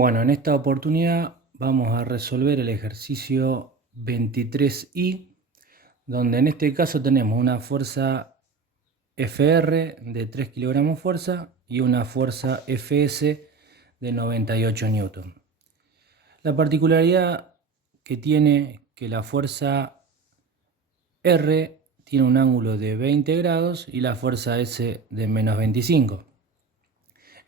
Bueno, en esta oportunidad vamos a resolver el ejercicio 23i, donde en este caso tenemos una fuerza FR de 3 kilogramos fuerza y una fuerza FS de 98 newton. La particularidad que tiene que la fuerza R tiene un ángulo de 20 grados y la fuerza S de menos 25.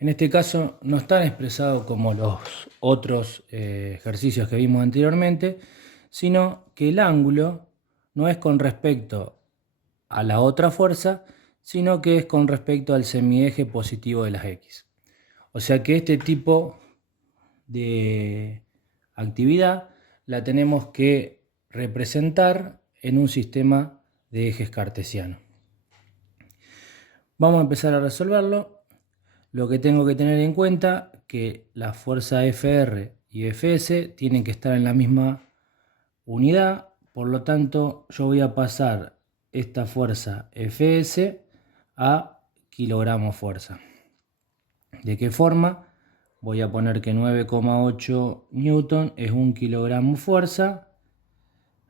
En este caso no están expresados como los otros ejercicios que vimos anteriormente, sino que el ángulo no es con respecto a la otra fuerza, sino que es con respecto al semieje positivo de las X. O sea que este tipo de actividad la tenemos que representar en un sistema de ejes cartesianos. Vamos a empezar a resolverlo. Lo que tengo que tener en cuenta es que la fuerza FR y FS tienen que estar en la misma unidad, por lo tanto yo voy a pasar esta fuerza FS a kilogramos fuerza. ¿De qué forma? Voy a poner que 9,8 newton es 1 kilogramo fuerza,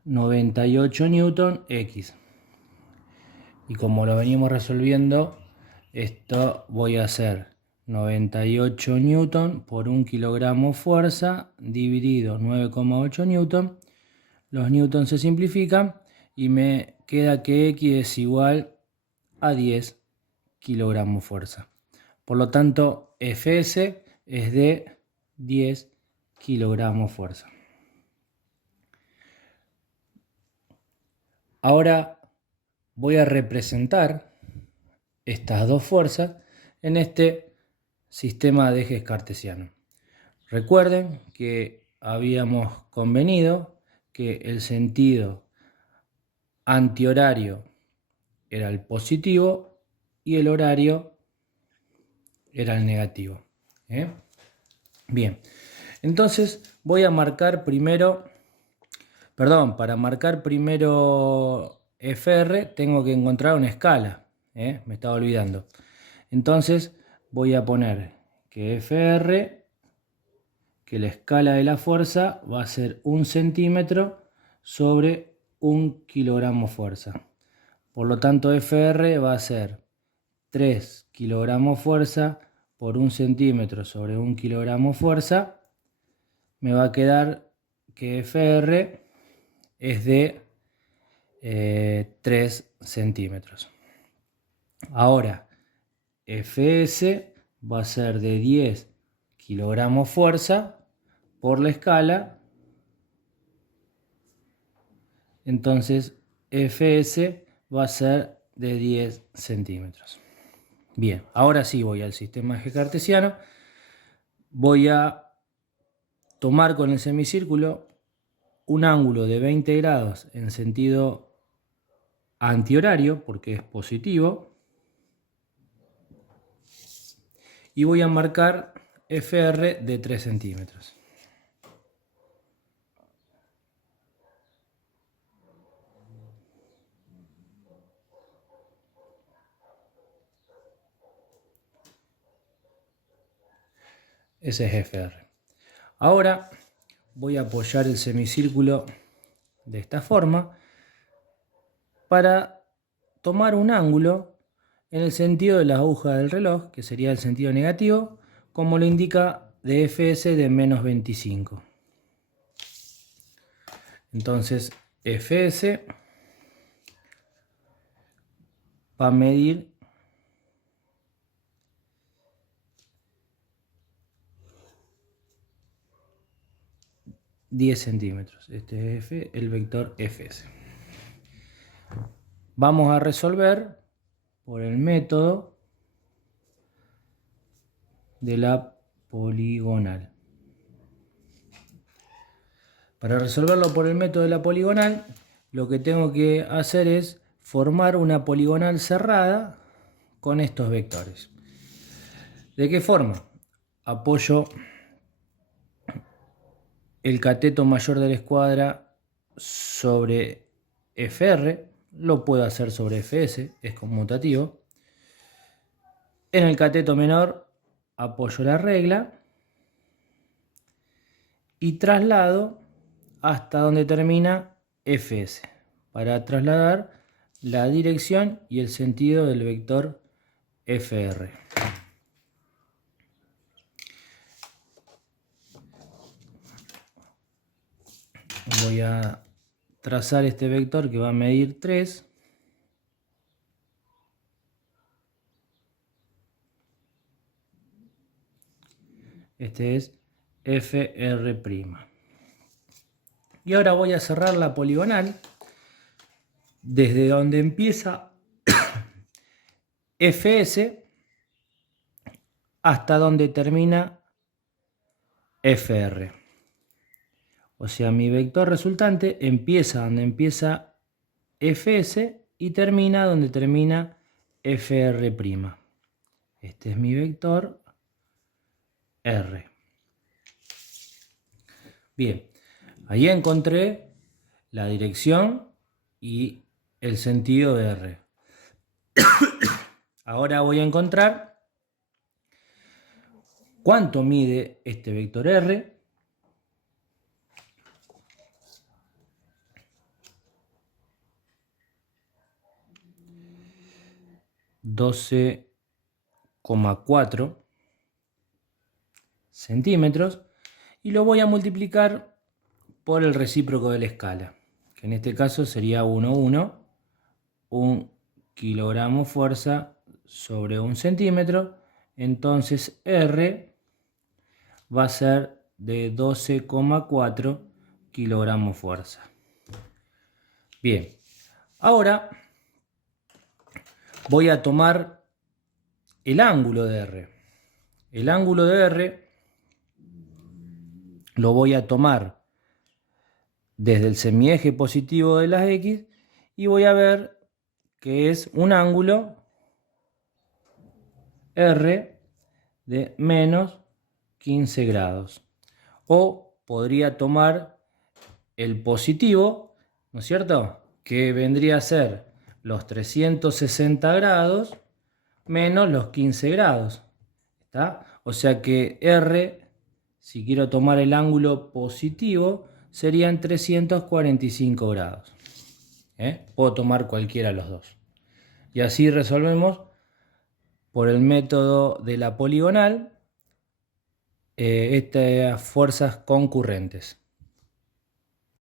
98 newton X. Y como lo venimos resolviendo, esto voy a hacer 98 newton por 1 kilogramo fuerza dividido 9,8 newton. Los newtons se simplifican y me queda que X es igual a 10 kilogramos fuerza. Por lo tanto, Fs es de 10 kilogramos fuerza. Ahora voy a representar estas dos fuerzas en este sistema de ejes cartesianos. Recuerden que habíamos convenido que el sentido antihorario era el positivo y el horario era el negativo. Bien, entonces voy a marcar primero, para marcar primero FR tengo que encontrar una escala. Me estaba olvidando. Entonces voy a poner que FR, que la escala de la fuerza va a ser 1 centímetro sobre 1 kilogramo fuerza. Por lo tanto, FR va a ser 3 kilogramos fuerza por 1 centímetro sobre 1 kilogramo fuerza. Me va a quedar que FR es de 3 centímetros. Ahora, Fs va a ser de 10 kilogramos fuerza por la escala. Entonces, Fs va a ser de 10 centímetros. Bien, ahora sí voy al sistema eje cartesiano. Voy a tomar con el semicírculo un ángulo de 20 grados en sentido antihorario, porque es positivo. Y voy a marcar FR de 3 centímetros. Ese es FR. Ahora voy a apoyar el semicírculo de esta forma para tomar un ángulo en el sentido de la aguja del reloj, que sería el sentido negativo, como lo indica de Fs de menos 25. Entonces Fs va a medir 10 centímetros. Este es F, el vector Fs. Vamos a resolver por el método de la poligonal. Para resolverlo por el método de la poligonal, lo que tengo que hacer es formar una poligonal cerrada con estos vectores. ¿De qué forma? Apoyo el cateto mayor de la escuadra sobre FR, lo puedo hacer sobre FS, es conmutativo. En el cateto menor apoyo la regla y traslado hasta donde termina Fs, para trasladar la dirección y el sentido del vector Fr. Voy a trazar este vector que va a medir 3. Este es Fr'. Y ahora voy a cerrar la poligonal desde donde empieza Fs hasta donde termina Fr. O sea, mi vector resultante empieza donde empieza Fs y termina donde termina Fr'. Este es mi vector R. Bien, ahí encontré la dirección y el sentido de R. Ahora voy a encontrar cuánto mide este vector R. $12,4 centímetros, y lo voy a multiplicar por el recíproco de la escala, que en este caso sería 1,1, 1 kilogramo fuerza sobre 1 centímetro. Entonces R va a ser de 12,4 kilogramos fuerza. Bien, ahora voy a tomar el ángulo de R. El ángulo de R lo voy a tomar desde el semieje positivo de las X y voy a ver que es un ángulo R de menos 15 grados. O podría tomar el positivo, ¿no es cierto?, que vendría a ser los 360 grados menos los 15 grados. ¿Está? O sea que R, si quiero tomar el ángulo positivo, serían 345 grados. Puedo tomar cualquiera de los dos. Y así resolvemos por el método de la poligonal estas fuerzas concurrentes.